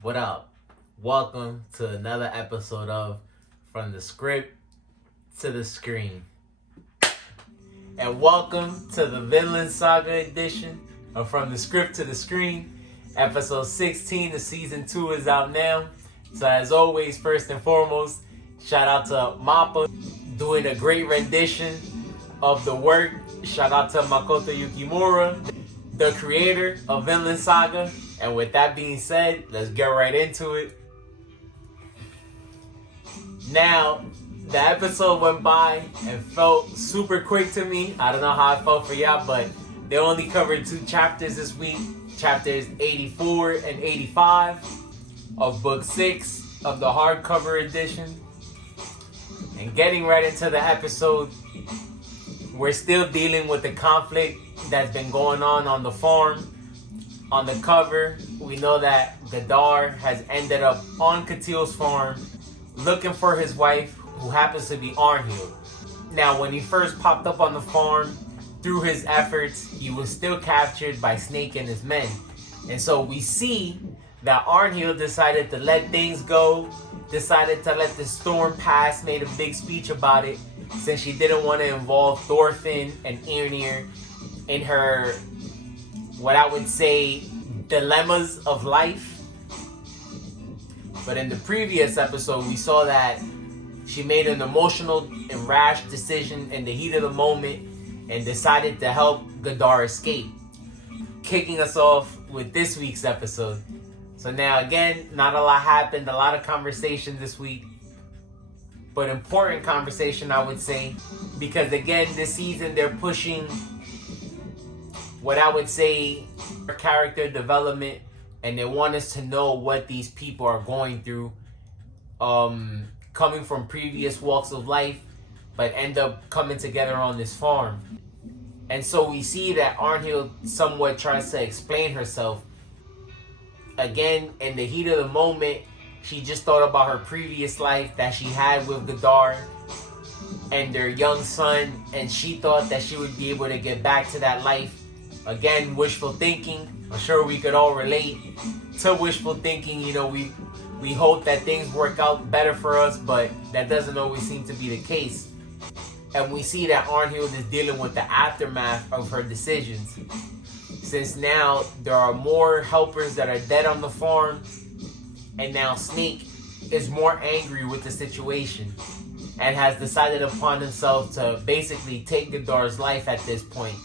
What up? Welcome to another episode of From the Script to the Screen. And welcome to the Vinland Saga edition of From the Script to the Screen. Episode 16 of Season 2 is out now. So as always, first and foremost, shout out to Mappa doing a great rendition of the work. Shout out to Makoto Yukimura, the creator of Vinland Saga. And with that being said, let's get right into it. Now, the episode went by and felt super quick to me. I don't know how it felt for y'all, but they only covered 2 chapters this week. Chapters 84 and 85 of Book 6 of the hardcover edition. And getting right into the episode, we're still dealing with the conflict that's been going on the farm. On the cover, we know that Godard has ended up on Catil's farm looking for his wife, who happens to be Arnhild. Now, when he first popped up on the farm, through his efforts, he was still captured by Snake and his men. And so we see that Arnhild decided to let things go, decided to let the storm pass, made a big speech about it, since she didn't want to involve Thorfinn and Irnir in her, what I would say, dilemmas of life. But in the previous episode, we saw that she made an emotional and rash decision in the heat of the moment and decided to help Godard escape. Kicking us off with this week's episode. So now again, not a lot happened, a lot of conversation this week. But important conversation, I would say, because again, this season they're pushing what I would say character development, and they want us to know what these people are going through, coming from previous walks of life, but end up coming together on this farm. And so we see that Arnhild somewhat tries to explain herself. Again, in the heat of the moment, she just thought about her previous life that she had with Godard and their young son, and she thought that she would be able to get back to that life. Again, wishful thinking. I'm sure we could all relate to wishful thinking. You know, we hope that things work out better for us, but that doesn't always seem to be the case. And we see that Arnhild is dealing with the aftermath of her decisions. Since now there are more helpers that are dead on the farm, and now Snake is more angry with the situation and has decided upon himself to basically take Godard's life at this point,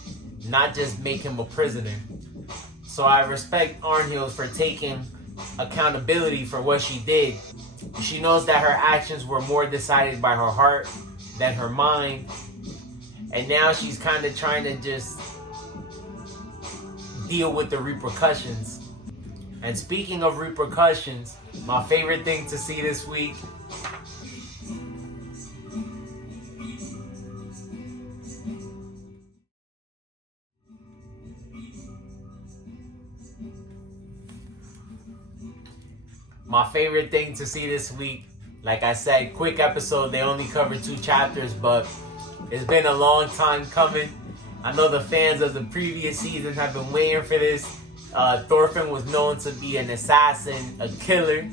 not just make him a prisoner. So I respect Arnhild for taking accountability for what she did. She knows that her actions were more decided by her heart than her mind. And now she's kind of trying to just deal with the repercussions. And speaking of repercussions, my favorite thing to see this week, like I said, quick episode. They only covered 2 chapters, but it's been a long time coming. I know the fans of the previous season have been waiting for this. Thorfinn was known to be an assassin, a killer,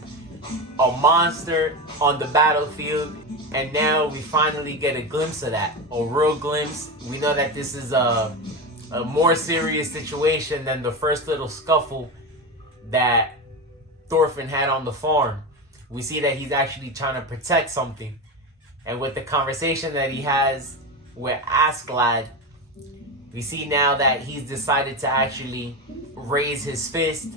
a monster on the battlefield, and now we finally get a glimpse of that, a real glimpse. We know that this is a more serious situation than the first little scuffle that Thorfinn had on the farm. We see that he's actually trying to protect something. And with the conversation that he has with Askeladd, we see now that he's decided to actually raise his fist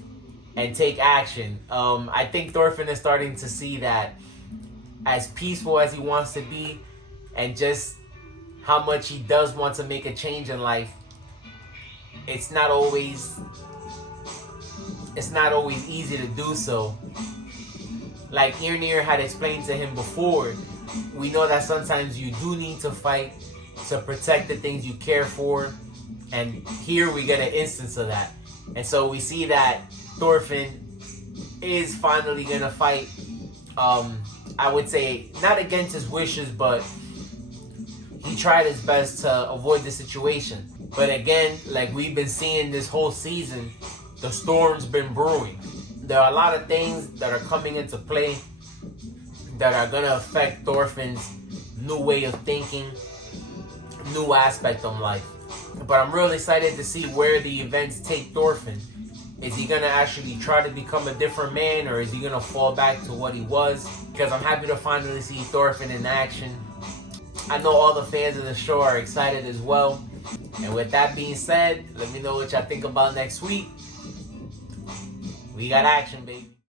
and take action. I think Thorfinn is starting to see that as peaceful as he wants to be, and just how much he does want to make a change in life, it's not always easy to do so. Like Irnir had explained to him before, we know that sometimes you do need to fight to protect the things you care for, and here we get an instance of that. And so we see that Thorfinn is finally gonna fight, I would say, not against his wishes, but he tried his best to avoid the situation. But again, like we've been seeing this whole season, the storm's been brewing. there are a lot of things that are coming into play that are gonna affect Thorfinn's new way of thinking, new aspect of life. But I'm really excited to see where the events take Thorfinn. Is he gonna actually try to become a different man, or is he gonna fall back to what he was? Because I'm happy to finally see Thorfinn in action. I know all the fans of the show are excited as well. And with that being said, let me know what y'all think about next week. We got action, baby.